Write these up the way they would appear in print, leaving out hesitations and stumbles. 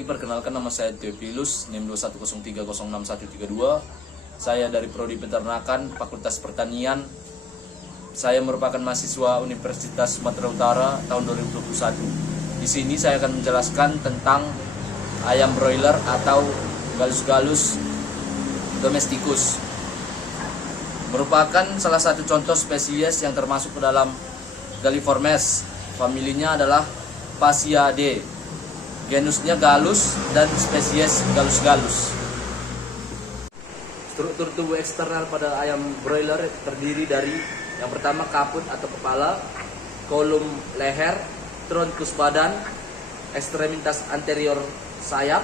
lagi, perkenalkan nama saya Theophilus, NIM 210306132. Saya dari Prodi Peternakan, Fakultas Pertanian. Saya merupakan mahasiswa Universitas Sumatera Utara tahun 2021. Di sini saya akan menjelaskan tentang ayam broiler atau Gallus domesticus. Merupakan salah satu contoh spesies yang termasuk ke dalam Galliformes. Familinya adalah Phasidae. Genusnya Gallus dan spesies Gallus. Struktur tubuh eksternal pada ayam broiler terdiri dari yang pertama kaput atau kepala, kolum leher, trunkus badan, ekstremitas anterior sayap,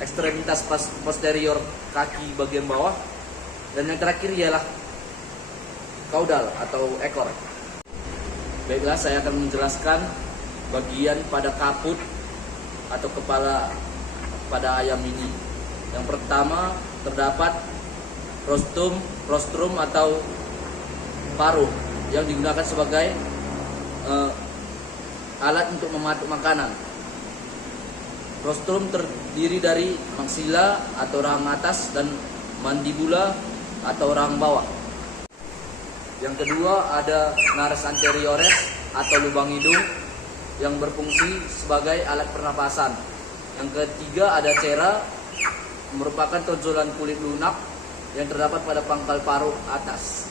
ekstremitas posterior kaki bagian bawah, dan yang terakhir ialah kaudal atau ekor. Baiklah, saya akan menjelaskan bagian pada kaput atau kepala pada ayam ini. Yang pertama terdapat rostrum atau paruh yang digunakan sebagai alat untuk mematuk makanan. Rostrum terdiri dari maksila atau rahang atas dan mandibula atau rahang bawah. Yang kedua ada nares anteriores atau lubang hidung yang berfungsi sebagai alat pernapasan. Yang ketiga ada cera, merupakan tonjolan kulit lunak yang terdapat pada pangkal paruh atas.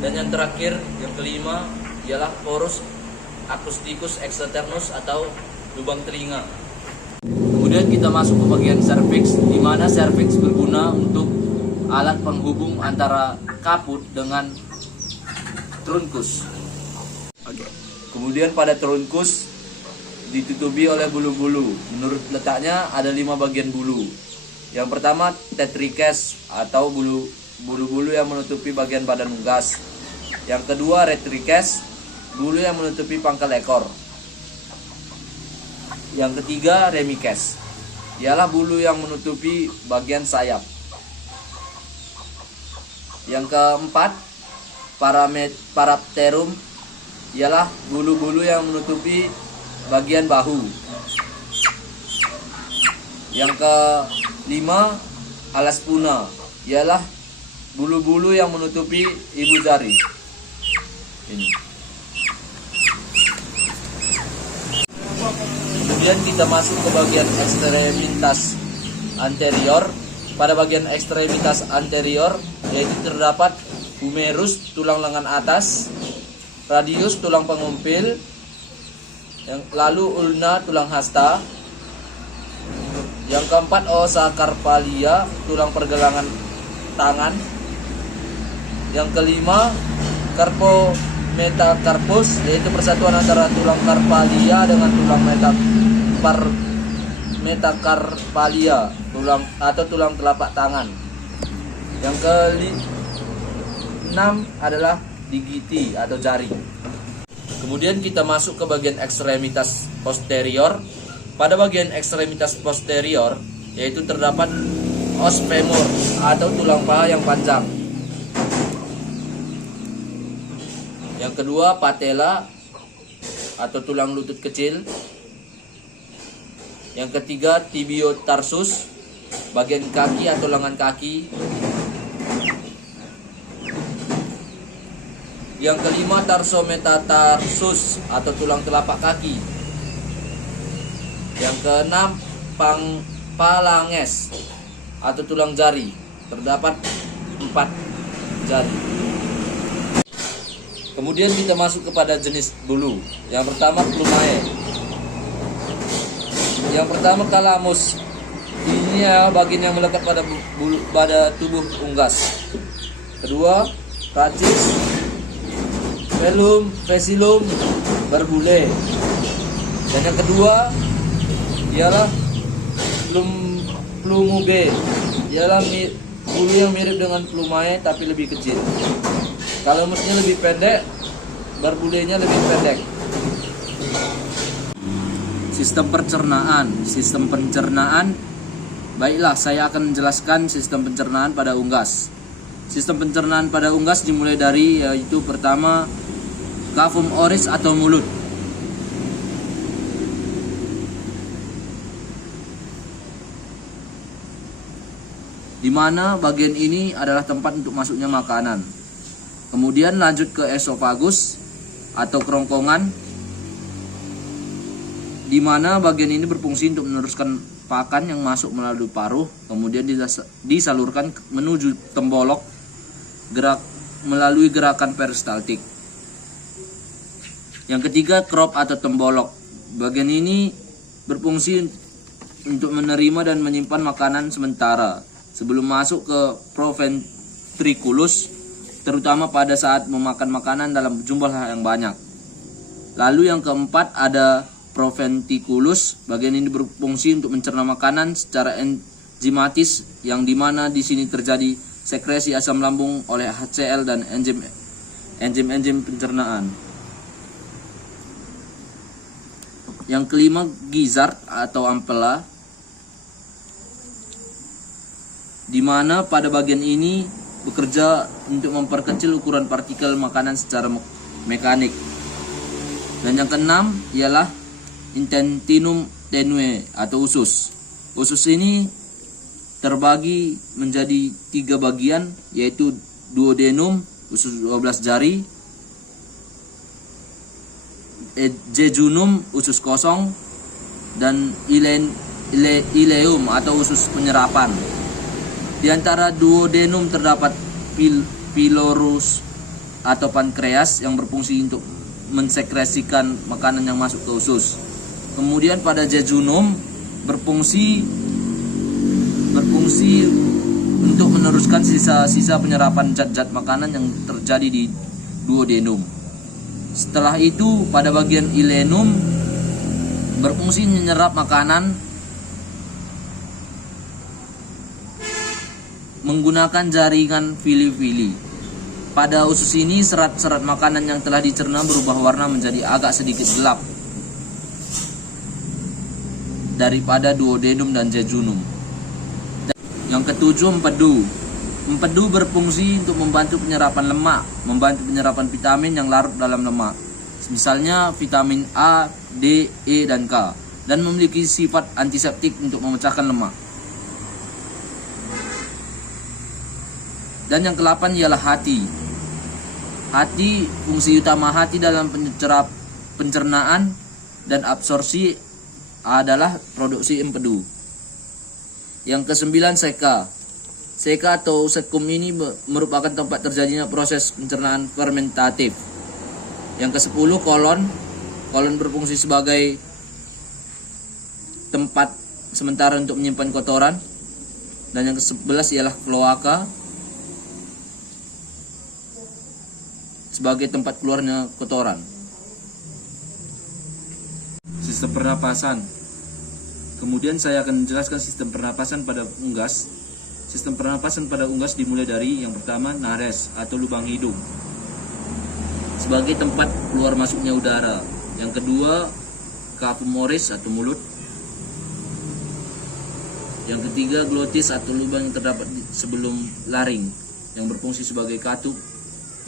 Dan yang terakhir, yang kelima, ialah porus acousticus externus atau lubang telinga. Kemudian kita masuk ke bagian cervix, di mana cervix berguna untuk alat penghubung antara kaput dengan trunkus. Kemudian pada trunkus ditutupi oleh bulu-bulu. Menurut letaknya ada 5 bagian bulu. Yang pertama tetrikes atau bulu-bulu yang menutupi bagian badan unggas. Yang kedua retrikes, bulu yang menutupi pangkal ekor. Yang ketiga remikes, ialah bulu yang menutupi bagian sayap. Yang keempat parapterum, ialah bulu-bulu yang menutupi bagian bahu. Yang kelima alas puna, ialah bulu-bulu yang menutupi ibu jari. Ini. Kemudian kita masuk ke bagian ekstremitas anterior. Pada bagian ekstremitas anterior yaitu terdapat humerus, tulang lengan atas, radius, tulang pengumpil, lalu ulna, tulang hasta. Yang keempat osa carpalia, tulang pergelangan tangan. Yang kelima metacarpus, yaitu persatuan antara tulang carpalia dengan tulang metacarpalia, tulang telapak tangan. Yang keenam adalah digiti atau jari. Kemudian kita masuk ke bagian ekstremitas posterior. Pada bagian ekstremitas posterior yaitu terdapat os femur atau tulang paha yang panjang. Yang kedua patella atau tulang lutut kecil. Yang ketiga tibiotarsus, bagian kaki atau lengan kaki. Yang kelima tarsometatarsus atau tulang telapak kaki. Yang keenam phalanges atau tulang jari, terdapat 4 jari. Kemudian kita masuk kepada jenis bulu. Yang pertama plumae. Yang pertama calamus. Ini ya bagian yang melekat pada tubuh unggas. Kedua rachis, velum, vesiculum, barbule. Dan yang kedua ialah plumube, ialah bulu yang mirip dengan plumae tapi lebih kecil. Calamusnya lebih pendek, barbulenya lebih pendek. Sistem pencernaan. Baiklah, saya akan menjelaskan sistem pencernaan pada unggas. Sistem pencernaan pada unggas dimulai dari yaitu pertama cavum oris atau mulut. di mana bagian ini adalah tempat untuk masuknya makanan. Kemudian lanjut ke esofagus atau kerongkongan, di mana bagian ini berfungsi untuk meneruskan pakan yang masuk melalui paruh, kemudian disalurkan menuju tembolok melalui gerakan peristaltik. Yang ketiga, crop atau tembolok. Bagian ini berfungsi untuk menerima dan menyimpan makanan sementara sebelum masuk ke proventriculus, terutama pada saat memakan makanan dalam jumlah yang banyak. Lalu yang keempat ada proventriculus. Bagian ini berfungsi untuk mencerna makanan secara enzimatis, yang dimana di sini terjadi sekresi asam lambung oleh HCl dan enzim pencernaan. Yang kelima, gizzard atau ampela, di mana pada bagian ini bekerja untuk memperkecil ukuran partikel makanan secara mekanik. Dan yang keenam ialah intentinum tenue atau usus. Usus ini terbagi menjadi 3 bagian, yaitu duodenum, usus 12 jari, jejunum, usus kosong, dan ileum atau usus penyerapan. Di antara duodenum terdapat pylorus atau pankreas yang berfungsi untuk mensekresikan makanan yang masuk ke usus. Kemudian pada jejunum berfungsi untuk meneruskan sisa-sisa penyerapan zat-zat makanan yang terjadi di duodenum. Setelah itu pada bagian ileum berfungsi menyerap makanan menggunakan jaringan fili-fili. Pada usus ini serat-serat makanan yang telah dicerna berubah warna menjadi agak sedikit gelap daripada duodenum dan jejunum. Yang ketujuh, empedu. Empedu berfungsi untuk membantu penyerapan lemak, membantu penyerapan vitamin yang larut dalam lemak, misalnya vitamin A, D, E, dan K, dan memiliki sifat antiseptik untuk memecahkan lemak. Dan yang ke-8 ialah hati. Hati, fungsi utama hati dalam pencernaan dan absorpsi adalah produksi empedu. Yang ke-9, seka. Seka atau sekum ini merupakan tempat terjadinya proses pencernaan fermentatif. Yang ke-10, kolon. Kolon berfungsi sebagai tempat sementara untuk menyimpan kotoran. Dan yang ke-11 ialah kloaka, sebagai tempat keluarnya kotoran. Sistem pernapasan. Kemudian saya akan menjelaskan sistem pernapasan pada unggas. Sistem pernapasan pada unggas dimulai dari yang pertama, nares atau lubang hidung, sebagai tempat keluar masuknya udara. Yang kedua, kaphumoris atau mulut. Yang ketiga, glotis atau lubang yang terdapat sebelum laring, yang berfungsi sebagai katup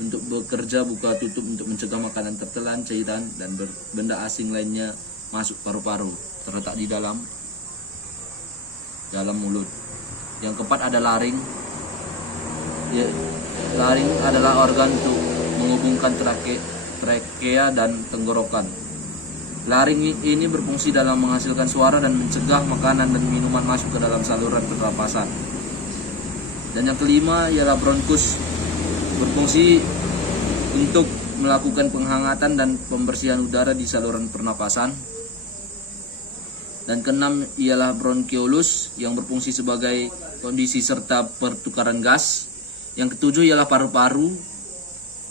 untuk bekerja buka tutup untuk mencegah makanan tertelan, cairan, dan benda asing lainnya masuk paru-paru, terletak di dalam mulut. Yang keempat ada laring. Laring adalah organ untuk menghubungkan trakea dan tenggorokan. Laring ini berfungsi dalam menghasilkan suara dan mencegah makanan dan minuman masuk ke dalam saluran pernapasan. Dan yang kelima ialah bronkus, berfungsi untuk melakukan penghangatan dan pembersihan udara di saluran pernapasan. Dan keenam ialah bronchiolus, yang berfungsi sebagai kondisi serta pertukaran gas. Yang ketujuh ialah paru-paru,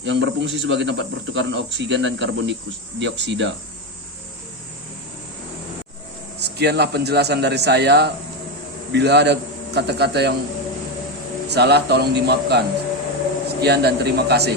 yang berfungsi sebagai tempat pertukaran oksigen dan karbon dioksida. Sekianlah penjelasan dari saya. Bila ada kata-kata yang salah tolong dimaafkan. Sekian dan terima kasih.